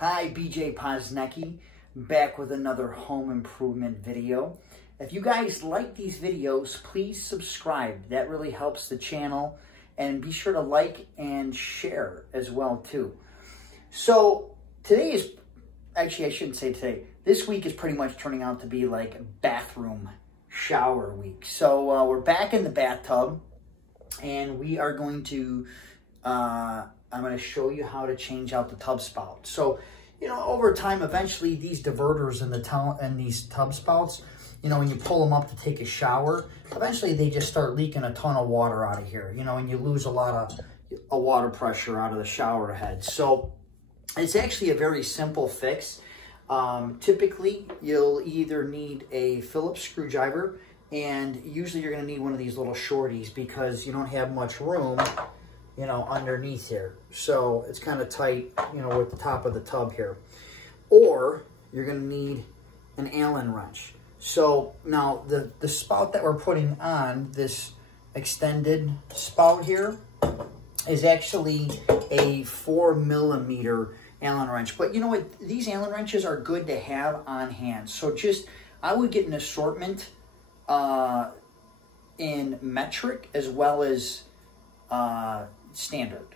Hi, BJ Posnecki, back with another home improvement video. If you guys like these videos, please subscribe. That really helps the channel. And be sure to like and share as well, too. So today is, actually I shouldn't say today, this week is pretty much turning out to be like bathroom shower week. So we're back in the bathtub and we are going to, I'm going to show you how to change out the tub spout. So, you know, over time, eventually these diverters and these tub spouts, you know, when you pull them up to take a shower, eventually they just start leaking a ton of water out of here, you know, and you lose a lot of water pressure out of the shower head. So it's actually a very simple fix. Typically, you'll either need a Phillips screwdriver, and usually you're going to need one of these little shorties because you don't have much room, you know, underneath here. So it's kind of tight, you know, with the top of the tub here. Or you're going to need an Allen wrench. So now the spout that we're putting on, this extended spout here, is actually a 4mm Allen wrench. But you know what? These Allen wrenches are good to have on hand. So I would get an assortment in metric as well as standard,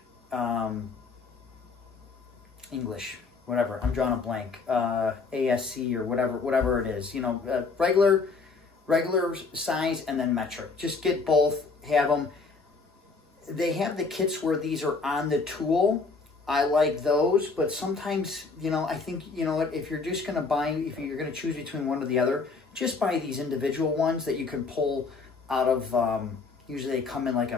English, whatever. I'm drawing a blank. ASC or whatever it is. You know, regular size and then metric. Just get both. Have them. They have the kits where these are on the tool. I like those, but sometimes, you know, I think, you know what, if you're just going to buy, if you're going to choose between one or the other, just buy these individual ones that you can pull out of, usually they come in like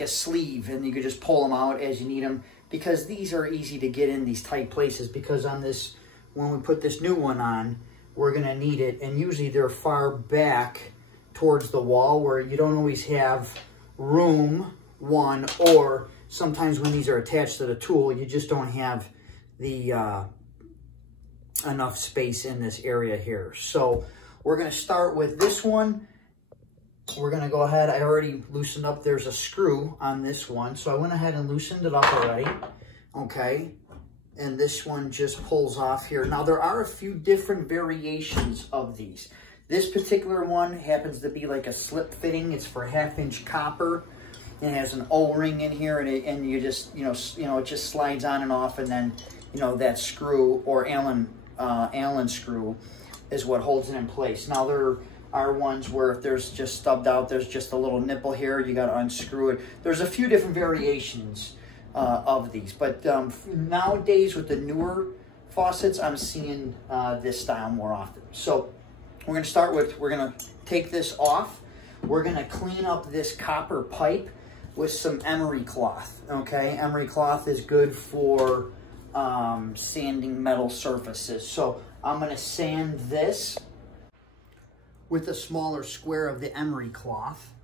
a sleeve, and you can just pull them out as you need them, because these are easy to get in these tight places, because on this, when we put this new one on, we're going to need it, and usually they're far back towards the wall where you don't always have room, or sometimes when these are attached to the tool, you just don't have the enough space in this area here. So we're going to start with this one. We're going to go ahead. I already loosened up. There's a screw on this one. So I went ahead and loosened it up already. Okay. And this one just pulls off here. Now, there are a few different variations of these. This particular one happens to be like a slip fitting. It's for 1/2-inch copper. It has an O-ring in here, and you just, you know, it just slides on and off, and then, you know, that screw or Allen screw is what holds it in place. Now, there are ones where if there's just stubbed out, there's just a little nipple here, you got to unscrew it. There's a few different variations of these, but nowadays with the newer faucets, I'm seeing this style more often. So we're going to start with, we're going to take this off. We're going to clean up this copper pipe with some emery cloth, okay? Emery cloth is good for sanding metal surfaces. So I'm going to sand this with a smaller square of the emery cloth,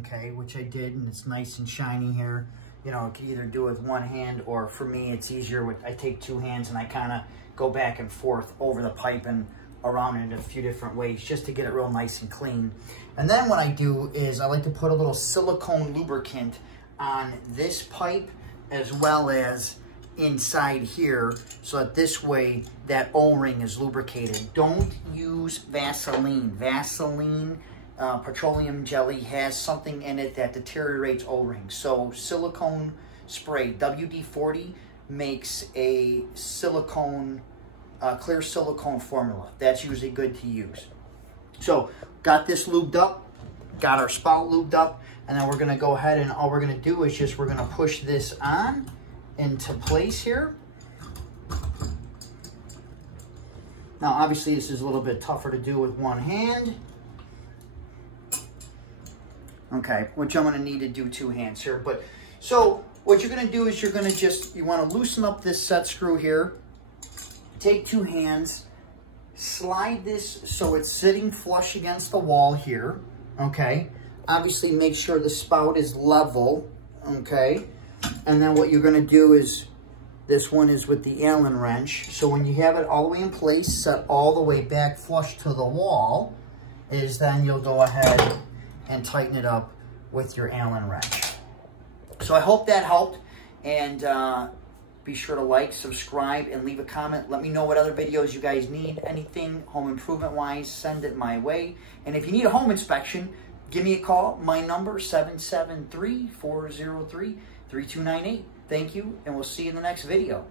okay, which I did, and it's nice and shiny here. You know, I could either do it with one hand, or for me, it's easier with, I take two hands and I kind of go back and forth over the pipe and around it in a few different ways just to get it real nice and clean. And then what I do is I like to put a little silicone lubricant on this pipe as well as inside here, so that this way that O-ring is lubricated. Don't use Vaseline. Vaseline, petroleum jelly, has something in it that deteriorates O-rings. So silicone spray, WD-40, makes a silicone clear silicone formula. That's usually good to use. So got this lubed up, got our spout lubed up, and then we're going to go ahead and all we're going to do is just we're going to push this on into place here. Now obviously this is a little bit tougher to do with one hand. Okay, which I'm going to need to do two hands here. But so what you're going to do is you're going to just, you want to loosen up this set screw here. Take two hands, slide this so it's sitting flush against the wall here, okay? Obviously make sure the spout is level, okay? And then what you're gonna do is, this one is with the Allen wrench, so when you have it all the way in place, set all the way back flush to the wall, is then you'll go ahead and tighten it up with your Allen wrench. So I hope that helped, and Be sure to like, subscribe, and leave a comment. Let me know what other videos you guys need. Anything home improvement wise, send it my way. And if you need a home inspection, give me a call. My number, 773-403-3298. Thank you, and we'll see you in the next video.